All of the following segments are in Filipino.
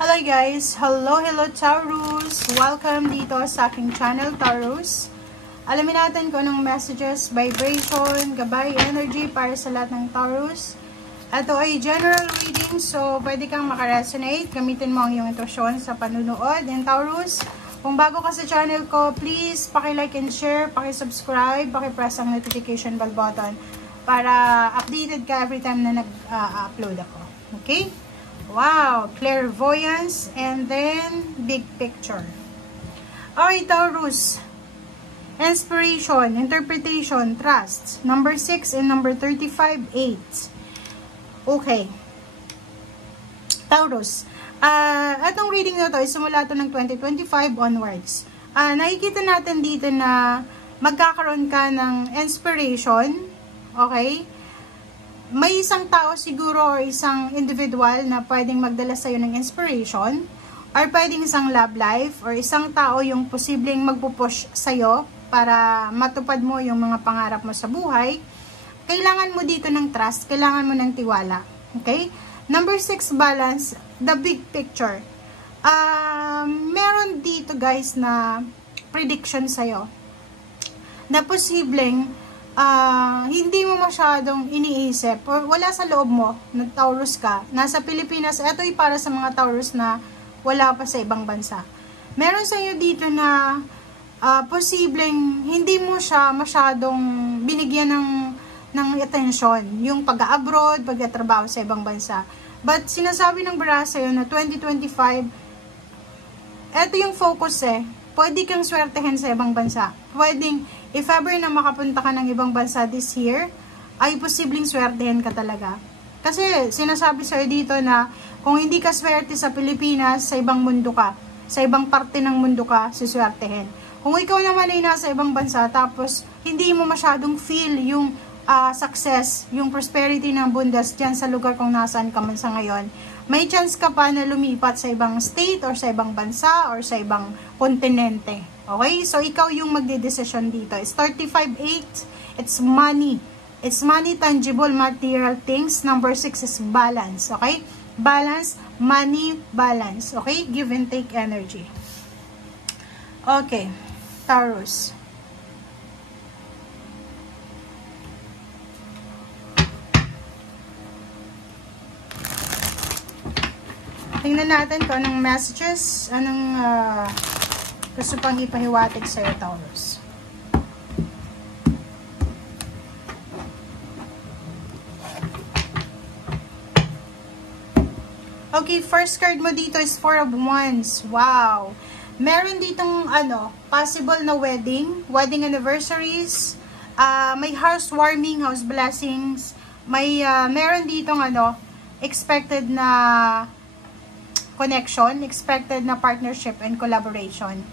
Hello guys! Hello Taurus! Welcome dito sa aking channel, Taurus. Alamin natin kung anong messages, vibration, gabay, energy para sa lahat ng Taurus. Ito ay general reading, so pwede kang makaresonate. Gamitin mo ang iyong intuition sa panunood. And Taurus, kung bago ka sa channel ko, please paki-like and share, paki-subscribe, paki-press ang notification bell button para updated ka every time na nag-upload ako. Okay? Wow, clairvoyance and then big picture. Alright, Taurus. Inspiration, interpretation, trust. Number 6 and number 35, 8. Okay. Taurus. Atong reading na to, simula to ng 2025 onwards. Nakikita natin dito na magkakaroon ka ng inspiration. Okay? May isang tao siguro or isang individual na pwedeng magdala sa'yo ng inspiration, or pwedeng isang love life, or isang tao yung posibleng magpupush sa'yo para matupad mo yung mga pangarap mo sa buhay. Kailangan mo dito ng trust, kailangan mo ng tiwala. Okay? Number 6, balance, the big picture. Meron dito guys na prediction sa'yo na posibleng hindi mo masyadong iniisip or wala sa loob mo na Taurus ka, nasa Pilipinas. Ito ay para sa mga Taurus na wala pa sa ibang bansa. Meron sa iyo dito na posibleng hindi mo siya masyadong binigyan ng atensyon, yung pag-abroad, pag-trabaho sa ibang bansa. But sinasabi ng bara sa iyo na 2025, ito yung focus pwede kang swertehin sa ibang bansa. Pwedeng, if ever na makapunta ka ng ibang bansa this year, ay posibleng swertehin ka talaga. Kasi sinasabi sa'yo dito na kung hindi ka swerte sa Pilipinas, sa ibang mundo ka. Sa ibang parte ng mundo ka, siswertehin. Kung ikaw naman ay nasa ibang bansa, tapos hindi mo masyadong feel yung success, yung prosperity ng bundas dyan sa lugar kung nasaan ka man sa ngayon, may chance ka pa na lumipat sa ibang state or sa ibang bansa or sa ibang kontinente. Okay? So, ikaw yung magdedesisyon dito. It's 35-8. It's money. It's money, tangible, material things. Number 6 is balance. Okay? Balance, money, balance. Okay? Give and take energy. Okay. Taurus. Tingnan natin kung anong messages, anong gusto pang ipahiwatig sa'yo, Taurus. Okay, first card mo dito is 4 of Wands. Wow! Meron ditong, possible na wedding anniversaries, may housewarming, house blessings, may, meron ditong, expected na connection, expected na partnership and collaboration.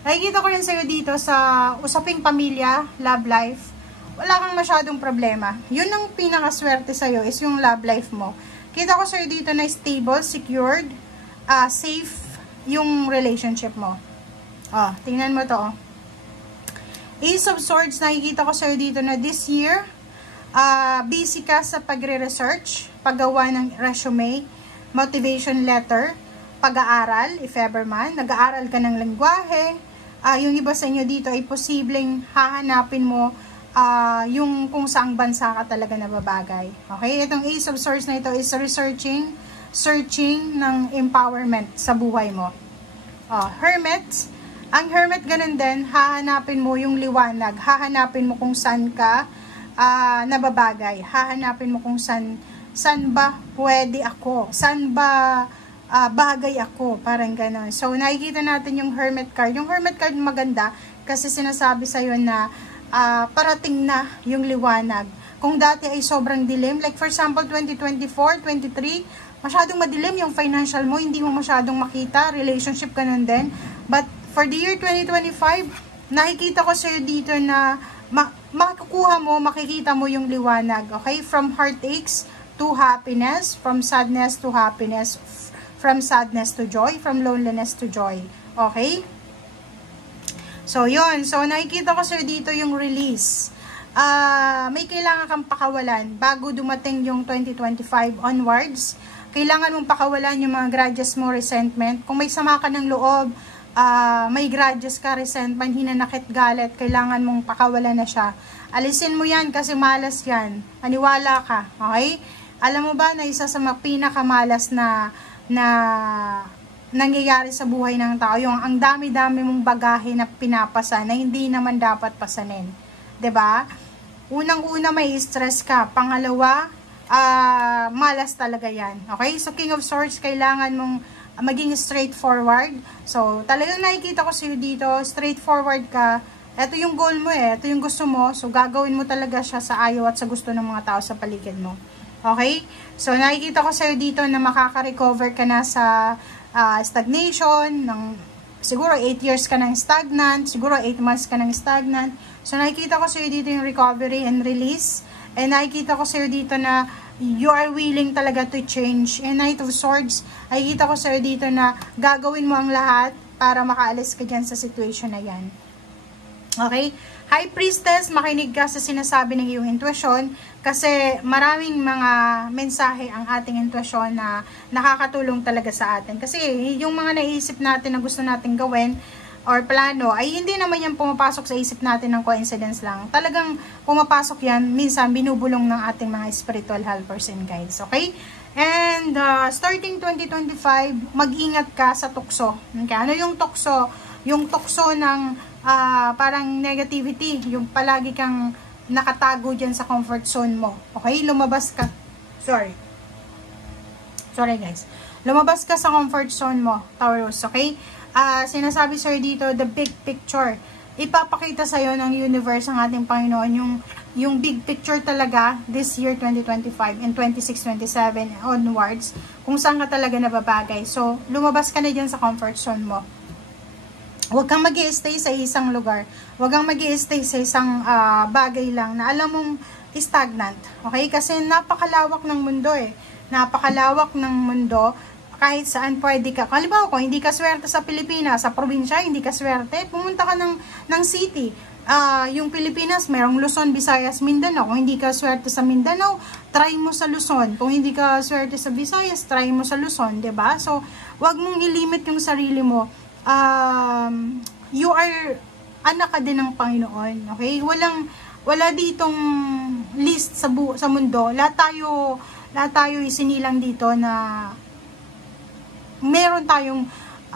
Nakikita ko rin sa'yo dito sa usaping pamilya, love life, wala kang masyadong problema. Yun ang pinakaswerte sa'yo is yung love life mo. Kita ko sa'yo dito na stable, secured, safe yung relationship mo. Tingnan mo to. Ace of Swords, nakikita ko sa'yo dito na this year, busy ka sa pagre-research, paggawa ng resume, motivation letter, pag-aaral, if ever man, nag-aaral ka ng lengguwahe, yung iba sa inyo dito ay posibleng hahanapin mo yung kung saang bansa ka talaga nababagay. Okay? Itong Ace of Swords na ito is searching ng empowerment sa buhay mo. Hermit. Ang Hermit ganun din, hahanapin mo yung liwanag, hahanapin mo kung saan ka nababagay, hahanapin mo kung saan ba pwede ako, saan ba bagay ako, parang gano'n. So, nakikita natin yung Hermit card. Yung Hermit card maganda kasi sinasabi sa'yo na parating na yung liwanag. Kung dati ay sobrang dilim, like for example, 2024, 23, masyadong madilim yung financial mo, hindi mo masyadong makita, relationship ganun din. But for the year 2025, nakikita ko sa'yo dito na makukuha mo, makikita mo yung liwanag. Okay? From heartaches to happiness, from sadness to happiness, from sadness to joy, from loneliness to joy. Okay? So, yun. So, nakikita ko sa'yo dito yung release. may kailangan kang pakawalan bago dumating yung 2025 onwards. kailangan mong pakawalan yung mga grudges mo, resentment. Kung may sama ka ng loob, may grudges ka, resentment, hinanakit, galit, kailangan mong pakawalan na siya. Alisin mo yan kasi malas yan. Maniwala ka, okay? Alam mo ba na isa sa mga pinakamalas na nangyayari sa buhay ng tao, yung ang dami-dami mong bagahe na pinapasa na hindi naman dapat pasanin. 'Di ba? Unang-una may stress ka. Pangalawa, malas talaga yan. Okay? So, King of Swords, kailangan mong maging straightforward. So, talagang nakikita ko sa'yo dito, straightforward ka. Ito yung goal mo ito yung gusto mo. So, gagawin mo talaga siya sa ayaw at sa gusto ng mga tao sa paligid mo. Okay? So, nakikita ko sa'yo dito na makaka-recover ka na sa stagnation, siguro 8 years ka ng stagnant, siguro 8 months ka ng stagnant. So, nakikita ko sa'yo dito yung recovery and release. And nakikita ko sa'yo dito na you are willing talaga to change. And Knight of Swords, nakikita ko sa'yo dito na gagawin mo ang lahat para makaalis ka dyan sa situation na yan. Okay? High Priestess, makinig ka sa sinasabi ng iyong intuition kasi maraming mga mensahe ang ating intuition na nakakatulong talaga sa atin. Kasi yung mga naisip natin na gusto natin gawin or plano ay hindi naman yan pumapasok sa isip natin ng coincidence lang. Talagang pumapasok yan, minsan binubulong ng ating mga spiritual helpers and guides. Okay? And starting 2025, mag-ingat ka sa tukso. Okay? Ano yung tukso? Yung tukso ng parang negativity, yung palagi kang nakatago dyan sa comfort zone mo. Okay? Lumabas ka. Sorry guys. Lumabas ka sa comfort zone mo, Taurus. Okay? Sinasabi sa'yo dito, the big picture. Ipapakita sa'yo ng universe, ang ating Panginoon, yung big picture talaga this year 2025 and 26, 27 onwards, kung saan ka talaga nababagay. So, lumabas ka na dyan sa comfort zone mo. Huwag kang mag-i-stay sa isang lugar. Huwag kang mag-i-stay sa isang bagay lang na alam mong stagnant. Okay? Kasi napakalawak ng mundo Napakalawak ng mundo. Kahit saan pwede ka. Halimbawa, kung hindi ka swerte sa Pilipinas, sa probinsya, hindi ka swerte, pumunta ka ng city. Yung Pilipinas, merong Luzon, Visayas, Mindanao. Kung hindi ka swerte sa Mindanao, try mo sa Luzon. Kung hindi ka swerte sa Visayas, try mo sa Luzon. 'Di ba? So, wag mong i-limit yung sarili mo. You are anak ka din ng Panginoon. Okay? Wala ditong list sa mundo. Lahat tayo isinilang dito na meron tayong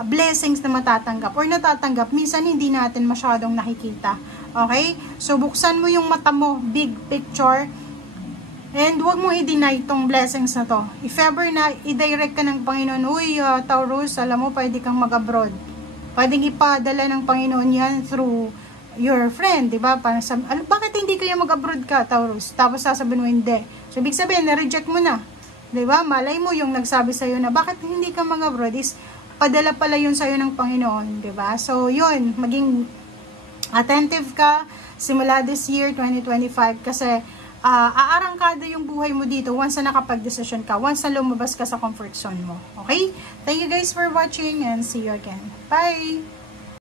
blessings na matatanggap or natatanggap, minsan hindi natin masyadong nakikita. Okay? So, buksan mo yung mata mo, big picture, and huwag mo i-deny itong blessings na to. If ever na i-direct ka ng Panginoon, uy, Taurus, alam mo, pwede kang mag-abroad. Pwedeng ipadala ng Panginoon yan through your friend, di ba? Bakit hindi kayo mag-abroad ka, Taurus? Tapos sasabihin mo, hindi. So, ibig sabihin, na-reject mo na. Diba? Malay mo yung nagsabi sa'yo na bakit hindi ka mag-abroad is padala pala yun sa'yo ng Panginoon. Diba? So, yun. Maging attentive ka simula this year, 2025. Kasi aarangkada yung buhay mo dito once na nakapag-decision ka. Once na lumabas ka sa comfort zone mo. Okay? Thank you guys for watching and see you again. Bye!